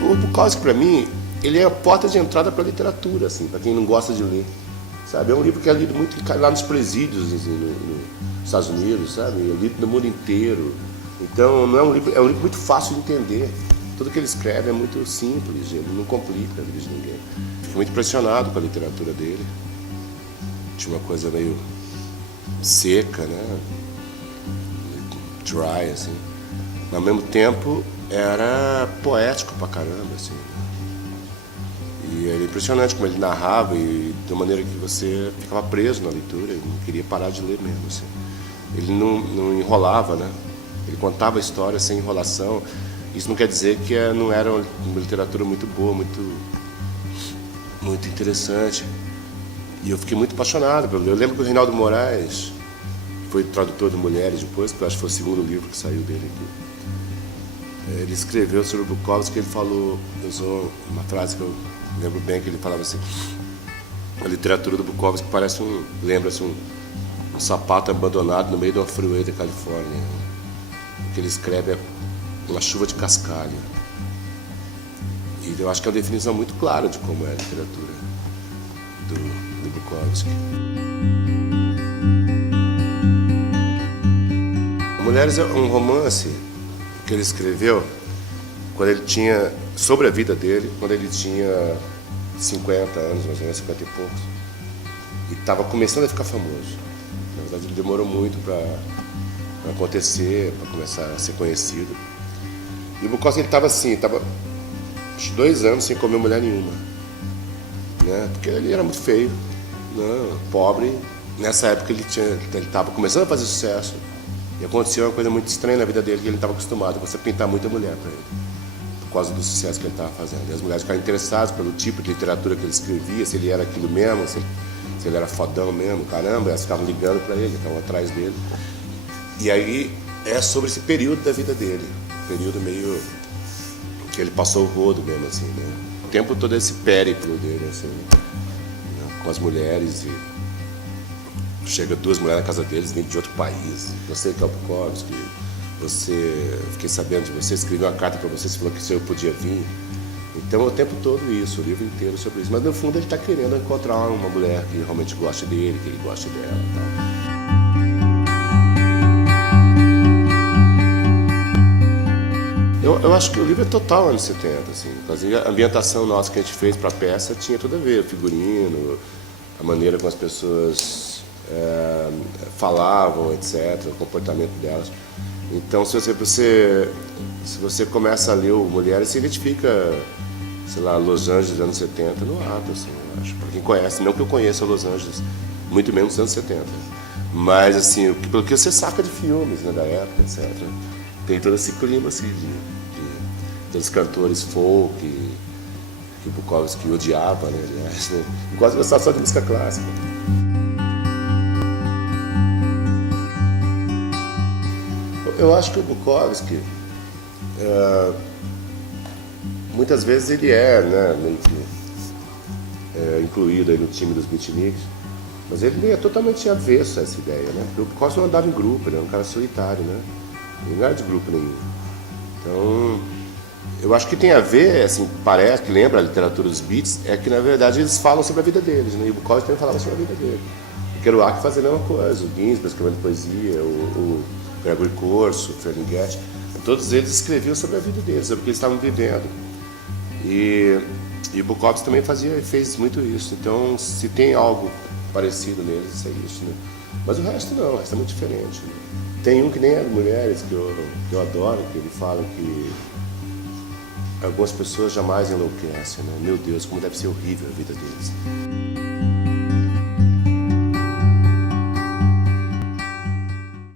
O Bukowski, para mim, ele é a porta de entrada para a literatura, assim, para quem não gosta de ler, sabe? É um livro que é lido muito lá nos presídios, assim, nos Estados Unidos, sabe? É lido no mundo inteiro. Então, não é um livro, é um livro muito fácil de entender. Tudo que ele escreve é muito simples, ele não complica a vida de ninguém. Fico muito impressionado com a literatura dele. Tinha uma coisa meio seca, né? Dry, assim. Mas, ao mesmo tempo, era poético pra caramba, assim. E era impressionante como ele narrava e de uma maneira que você ficava preso na leitura e não queria parar de ler mesmo, assim. Ele não enrolava, né? Ele contava a história sem enrolação. Isso não quer dizer que não era uma literatura muito boa, muito interessante. E eu fiquei muito apaixonado pelo livro. Eu lembro que o Reinaldo Moraes, que foi tradutor de Mulheres depois, que eu acho que foi o segundo livro que saiu dele aqui, ele escreveu sobre o Bukowski, ele falou, usou uma frase que eu lembro bem, que ele falava assim: a literatura do Bukowski lembra-se um sapato abandonado no meio de uma freeway da Califórnia. O que ele escreve é uma chuva de cascalho. E eu acho que é uma definição muito clara de como é a literatura do Bukowski. Mulheres é um romance que ele escreveu quando ele tinha, sobre a vida dele, quando ele tinha 50 anos, mais ou menos 50 e poucos, e estava começando a ficar famoso. Na verdade, ele demorou muito para acontecer, para começar a ser conhecido. E o Bukowski, ele estava assim, estava 2 anos sem comer mulher nenhuma, né? Porque ele era muito feio, né? Pobre. Nessa época ele estava começando a fazer sucesso. E aconteceu uma coisa muito estranha na vida dele, que ele estava acostumado a pintar muita mulher para ele, por causa do sucesso que ele estava fazendo. E as mulheres ficaram interessadas pelo tipo de literatura que ele escrevia, se ele era aquilo mesmo, se ele era fodão mesmo, caramba, elas ficavam ligando para ele, estavam atrás dele. E aí é sobre esse período da vida dele, período meio que ele passou o rodo mesmo, assim, né? O tempo todo esse périplo dele, assim, né? Com as mulheres e... Chega 2 mulheres na casa deles, vêm de outro país. Você que é o Bukowski, fiquei sabendo de você, escrevi uma carta para você falou que o senhor podia vir. Então é o tempo todo isso, o livro inteiro sobre isso. Mas no fundo ele está querendo encontrar uma mulher que realmente goste dele, que ele goste dela e tal. Eu acho que o livro é total anos 70, assim. Inclusive a ambientação nossa que a gente fez para a peça tinha tudo a ver, o figurino, a maneira como as pessoas falavam, etc., o comportamento delas. Então, se você começa a ler o Mulheres, você identifica, sei lá, Los Angeles anos 70 no ato, assim, eu acho. Para quem conhece, não que eu conheça Los Angeles, muito menos nos anos 70. Mas, assim, pelo que você saca de filmes, né, da época, etc., tem todo esse clima, assim, dos cantores folk, que o Bukowski odiava, né, aliás, né? Eu gosto de gostar só de música clássica. Eu acho que o Bukowski, muitas vezes ele né, meio que, incluído aí no time dos beatniks, mas ele é totalmente avesso a essa ideia, né? Porque o Bukowski não andava em grupo, ele era um cara solitário, né? Ele não era de grupo nenhum. Então, eu acho que tem a ver, assim, parece que lembra a literatura dos beats, é que na verdade eles falam sobre a vida deles, né? E o Bukowski também falava sobre a vida dele. O Kerouac fazia a mesma coisa, o Ginsberg escrevendo poesia, o Gregory Corso, o Ferlinghetti, todos eles escreviam sobre a vida deles, sobre o que eles estavam vivendo. E o Bukowski também fez muito isso. Então, se tem algo parecido neles, é isso, né? Mas o resto não, o resto é muito diferente, né? Tem um que nem é Mulheres, que eu adoro, que ele fala que algumas pessoas jamais enlouquecem, né? Meu Deus, como deve ser horrível a vida deles.